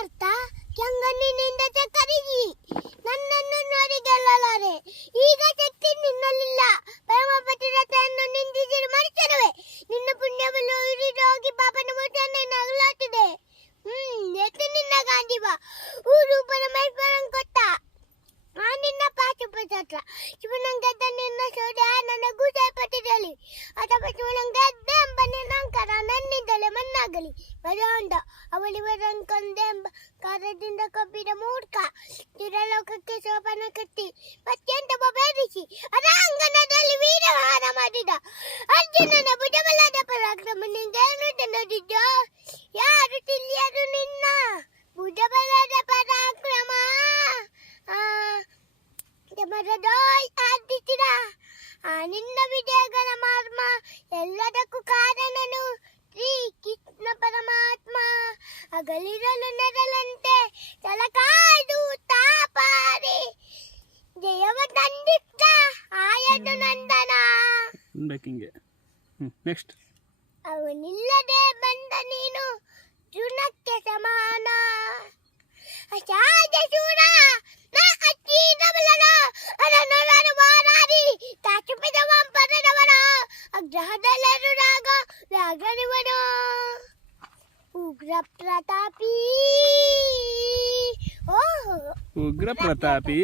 ಅರ್ಥ? ಕೆಂಗಣ್ಣಿನಿಂದ ಕರಿಗಿ ನನ್ನನ್ನು ನೋಡಿ ಗೆಲ್ಲಲಾರೆ. ಈಗ ಶಕ್ತಿ ನಿನ್ನಲ್ಲಿಲ್ಲ. ಪರಮಪತಿರಥನ್ನು ನಿಂದಿಸಿರು ಮನುಷ್ಯನವೇ. ನಿನ್ನ ಪುಣ್ಯವನ್ನು ಹೋಗಿ ಪಾಪನ ಮುಟ್ಟನ್ನು ನಗಲಾಟಿದೆ ಹ್ಮ್ ಎತ್ತು ನಿನ್ನ ಗಾಂಧಿವ. ಊರು ಪರಮೇಶ್ವರನ್ ಕೊಟ್ಟ. ಆ ನಿನ್ನ ಪಾಶುಪತ್ರ ಶಿವನಂಗದ್ದ ನಿನ್ನ ಸೋದ ನನಗೂ ಸೇರ್ಪಟ್ಟಿರಲಿ ಅಥವಾ ಶಿವನಂಗದ್ದ ಎಂಬ ನಿನ್ನಂಕರ ನನ್ನಿಂದಲೇ ಬರೋಂಡ. ಅವಳಿ ಕೊಂದೆ ಎಂಬ ಕಾರದಿಂದ ಕಬ್ಬಿದ ಮೂರ್ಖ. ತಿರಲೋಕಕ್ಕೆ ಶೋಭನ ಕಟ್ಟಿ ಅತ್ಯಂತ ಬೇರಿಸಿ ಅರಾಂಗಣದಲ್ಲಿ ವೀರಹಾರ ಮಾಡಿದ. ಅರ್ಜುನನ ಭುಜಬಲದ ಪರಾಕ್ರಮ ನಿಂಗೇನು ನೋಡಿದ್ದ ಯಾರು ತಿಳಿಯರು ನಿನ್ನ? ಭುಜಬಲದ ಪರಾಕ್ರಮ? ಆ ಮರದೋಯ್ ಆದಿಸಿರ ಆ, ನಿನ್ನ ವಿಜಯಗಳ ಮಾರ್ಮ ಎಲ್ಲದಕ್ಕೂ ಕಾರಣನು ಶ್ರೀ ಕೃಷ್ಣ. ಪರಮಾತ್ಮ ಅಗಲಿರಲು ನೆರಳಂತೆ ತಲಕಾಯ್ದು ತಾಪಾರಿ ಜಯವ ತಂದಿದ್ದ ಆಯದು ನಂದನ ಅನ್ಬೇಕು ಹಿಂಗೆ ಹ್ಞೂ ನೆಕ್ಸ್ಟ್ ಅವನಿಲ್ಲದೆ ಬಂದ ನೀನು ಚುನಕ್ಕೆ ಸಮಾನ ಅಸಾಧ್ಯ ಶೂರ ನಾ ಅಚ್ಚೀದ ಬಲನ ಅರನೊರನ ಮಾರಾರಿ ತಾಚುಪಿದ ಪದದವನ ಅಗ್ರಹದಲ್ಲರು ರಾಗ ರಾಗನಿವನು ಉಗ್ರ ಪ್ರತಾಪಿ ಓಹೋ ಉಗ್ರ ಪ್ರತಾಪಿ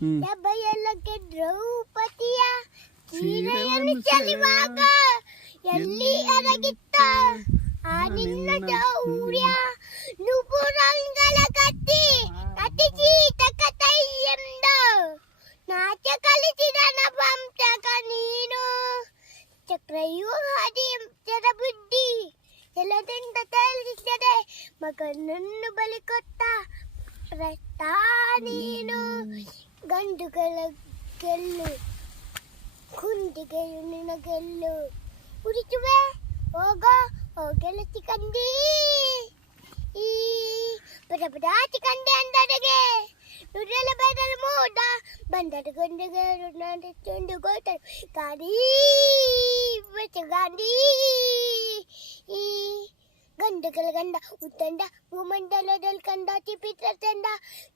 ಹ್ಞೂ ಬಯಲಕ್ಕೆ ದ್ರೌಪದಿಯ ಸೀರೆಯನ್ನು ಸೀರೆಯನ್ನು ಚೆಲುವಾಗ ಎಲ್ಲಿ ಅರಗಿತ್ತ ಆ ನಿನ್ನ ಶೌರ್ಯ ನುಪುರಂಗಲ ಕತ್ತಿ ಕತ್ತಿಸಿ ತಕತೈ ಎಂದ ನಾಟ್ಯ ಕಲಿಸಿದ ನಪಂಸಕ ನೀನು ಚಕ್ರವ್ಯೂಹದಿ ಚರ ಬುದ್ಧಿ ಎಲ್ಲದಿಂದ ತೇಲಿಸಿದೆ ಮಗನನ್ನು ಬಲಿ ಕೊಟ್ಟ ಪ್ರಸ್ತ ನೀನು ಗಂಡುಗಳ ಗೆಲ್ಲು ಕುಂದಿಗೆಯು ನಿನ್ನ ಗೆಲ್ಲು ಉರಿಸುವೆ ಹೋಗ ಹೋಗೆಲಸಿ ಕಂಡಿ ಈ ಪದ ಪದಾತಿ ಕಂಡೆ ಅಂದಡೆಗೆ ನುಡಿಯಲ ಬದಲು ಮೋಡ ಬಂದದ ಗಂಡಿಗೆ ಚಂಡು ಗೋಟರು ಗಾಡಿ ಬೆಚ್ಚ ಗಾಂಡಿ ಈ ಗಂಡಗಳ ಗಂಡ ಉತ್ತಂಡ ಭೂಮಂಡಲದಲ್ಲಿ ಕಂಡ ಚಿಪಿತ್ರ ತಂಡ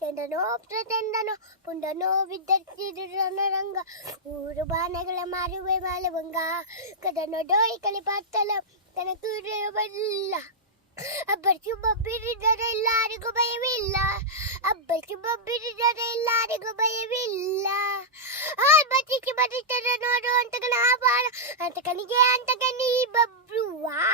ತಂಡನೋ ಪ್ರತಂಡನೋ ಪುಂಡನೋ ವಿದ್ಯಾರ್ಥಿರಂಗ ಊರು ಬಾಣಗಳ ಮಾರುವೆ ಮಾಲವಂಗ ಕದನೋ ಡೋಯಿ ಕಲಿ ಪಾತಲ ತನ ಬಲ್ಲ ಅಬ್ಬರ್ಸು ಬಬ್ಬಿರಿದರೆ ಎಲ್ಲರಿಗೂ ಭಯವಿಲ್ಲ ಅಬ್ಬರ್ಸು ಬಬ್ಬಿರಿದರೆ ಎಲ್ಲರಿಗೂ ಭಯವಿಲ್ಲ ಆ ಬಚ್ಚಿಗೆ ಬರುತ್ತದೆ ನೋಡು ಅಂತ ಆಭಾರ ಅಂತ ಕನಿಗೆ ಅಂತ ಕನಿ ಬಬ್ರು ವಾಹ